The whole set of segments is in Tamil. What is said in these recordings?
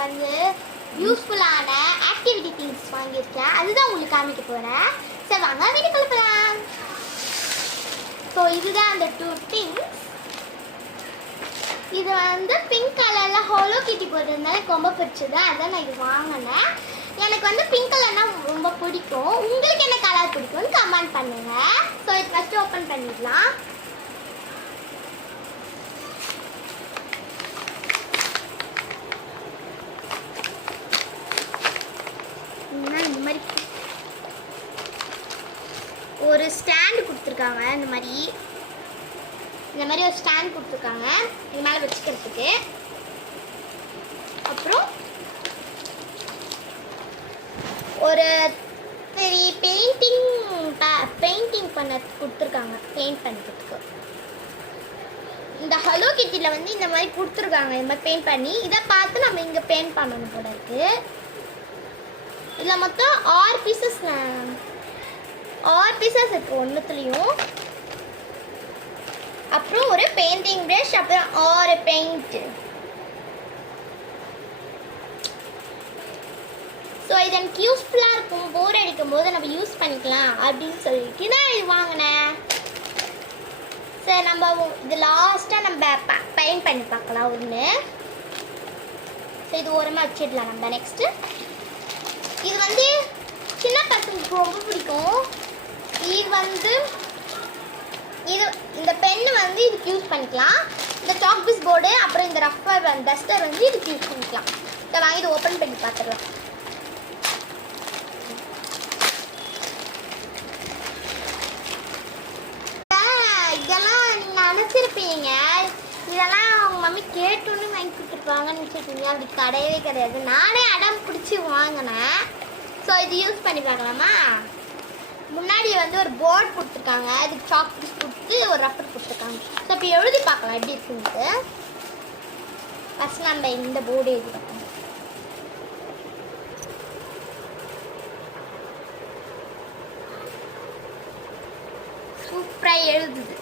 நான் வந்து யூஸ்ஃபுல்லான ஆக்டிவிட்டி திங்ஸ் வாங்கியிருக்கேன். அதுதான் உங்களுக்கு காமிக்க போகிறேன். சரி வாங்க வீட்டுக்குள்ள போகலாம். ஸோ இதுதான் அந்த 2 திங்ஸ். இது வந்து பிங்க் கலரில் ஹோலோ கிட்டி போட்டிருந்தாலும் எனக்கு ரொம்ப பிடிச்சது. அதான் நான் இது வாங்கினேன். எனக்கு வந்து பிங்க் கலர்னா ரொம்ப பிடிக்கும். உங்களுக்கு என்ன கலர் பிடிக்கும்னு கமெண்ட் பண்ணுங்க. ஸோ இது ஃபஸ்ட்டு ஓப்பன் பண்ணிடலாம். இந்த மாதிரி ஒரு ஸ்டாண்டு கொடுத்துருக்காங்க. இந்த மாதிரி ஒரு ஸ்டாண்ட் கொடுத்துருக்காங்க இது மேலே வச்சுக்கிறதுக்கு. அப்புறம் ஒரு பெயிண்டிங் பண்ண கொடுத்துருக்காங்க. பெயிண்ட் பண்ணுறதுக்கு இந்த ஹலோ கிட்டியில் வந்து இந்த மாதிரி கொடுத்துருக்காங்க. இந்த மாதிரி பெயிண்ட் பண்ணி இதை பார்த்து நம்ம இங்கே பெயிண்ட் பண்ணணும் போல இருக்கு. இதில் மொத்தம் 6 பீசஸ் இருக்கு ஒன்றுத்துலேயும். அப்புறம் ஒரு பெயிண்டிங் ப்ரஷ், அப்புறம் 6 பெயிண்ட்டு. ஸோ இது எனக்கு யூஸ்ஃபுல்லாக இருக்கும். போர் அடிக்கும் போது நம்ம யூஸ் பண்ணிக்கலாம் அப்படின்னு சொல்லிட்டு நான் இது வாங்கினேன். சரி நம்ம இது லாஸ்ட்டாக நம்ம பெயிண்ட் பண்ணி பார்க்கலாம் ஒன்று. ஸோ இது ஓரமாக வச்சிடலாம் நம்ம. நெக்ஸ்ட்டு இது வந்து சின்ன பசங்களுக்கு ரொம்ப பிடிக்கும். இது வந்து இந்த பென்னு வந்து இதுக்கு யூஸ் பண்ணிக்கலாம். இந்த சாக் பீஸ் போர்டு அப்புறம் இந்த ரஃபர் டஸ்டர் வந்து இதுக்கு யூஸ் பண்ணிக்கலாம். இதை வாங்கி இதை ஓப்பன் பண்ணி பார்த்துடலாம். இதெல்லாம் நீங்கள் நினச்சிருப்பீங்க, இதெல்லாம் அவங்க மம்மி கேட்டோன்னு வாங்கி கொடுத்துருப்பாங்கன்னு நினச்சிருப்பீங்க. அப்படி கிடையவே கிடையாது. நானே அடம் பிடிச்சி வாங்கினேன். ஸோ இது யூஸ் பண்ணி பார்க்கலாமா? முன்னாடி வந்து ஒரு போர்டு கொடுத்துருக்காங்க. அதுக்கு சாக் பீஸ் கொடுத்து ஒரு ரப்பர் கொடுத்துருக்காங்க. ஸோ இப்போ எழுதி பார்க்கலாம் எப்படி இருக்குன்ட்டு. ஃபஸ்ட் நம்ம இந்த போர்டு எழுதி பார்க்கலாம். சூப்பராக எழுதுது.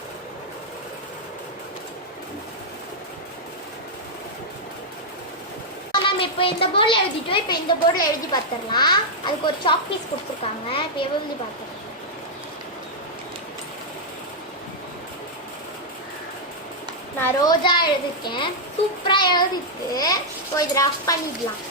நம்ம இப்போ இந்த போர்டில் எழுதிட்டோம். இப்போ இந்த போர்டில் எழுதி பார்த்துடலாம். அதுக்கு ஒரு சாக் பீஸ் கொடுத்துருக்காங்க. இப்போ எழுதி பார்த்துடலாம். நான் ரோஜா எழுதிருக்கேன். சூப்பராக எழுதிட்டு ஸோ இது ரஃப் பண்ணிடலாம்.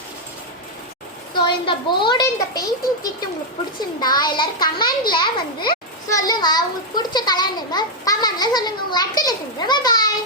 ஸோ இந்த போர்டு இந்த பெயிண்டிங் கிட் உங்களுக்கு பிடிச்சிருந்தா எல்லாரும் கமெண்டில் வந்து சொல்லுங்கள். உங்களுக்கு பிடிச்ச கலர் கமெண்டில் சொல்லுங்கள். உங்களை அடுத்த லெசன் பாய்.